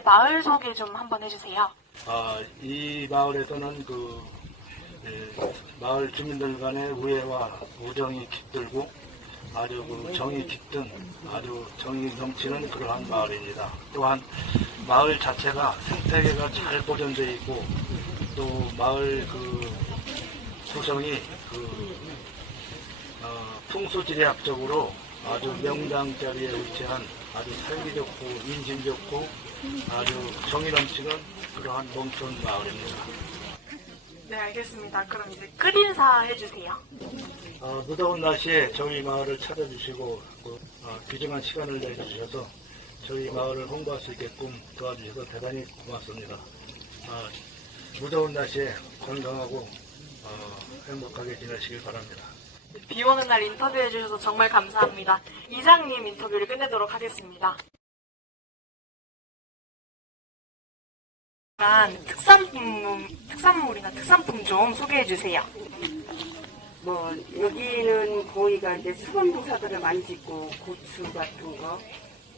마을 소개 좀 한번 해주세요. 아, 이 마을에서는 그 예, 마을 주민들 간의 우애와 우정이 깃들고 아주 그 정이 깃든 아주 정이 넘치는 그러한 마을입니다. 또한 마을 자체가 생태계가 잘 보존되어 있고 또 마을 그 구성이 그 어, 풍수지리학적으로 아주 명당 자리에 위치한 아주 살기 좋고 인심 좋고 아주 정이 넘치는 그러한 농촌 마을입니다. 네, 알겠습니다. 그럼 이제 끝인사 해주세요. 어, 무더운 날씨에 저희 마을을 찾아주시고 그, 어, 귀중한 시간을 내주셔서 저희 마을을 홍보할 수 있게끔 도와주셔서 대단히 고맙습니다. 어, 무더운 날씨에 건강하고 어, 행복하게 지내시길 바랍니다. 비 오는 날 인터뷰해 주셔서 정말 감사합니다. 이장님 인터뷰를 끝내도록 하겠습니다. 특산품, 특산물이나 특산품 좀 소개해 주세요. 뭐 여기는 거기가 이제 수건 농사들을 많이 짓고 고추 같은 거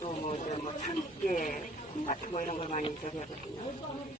또 뭐 이제 뭐 참깨 콩 같은 거 이런 걸 많이 저기 하거든요.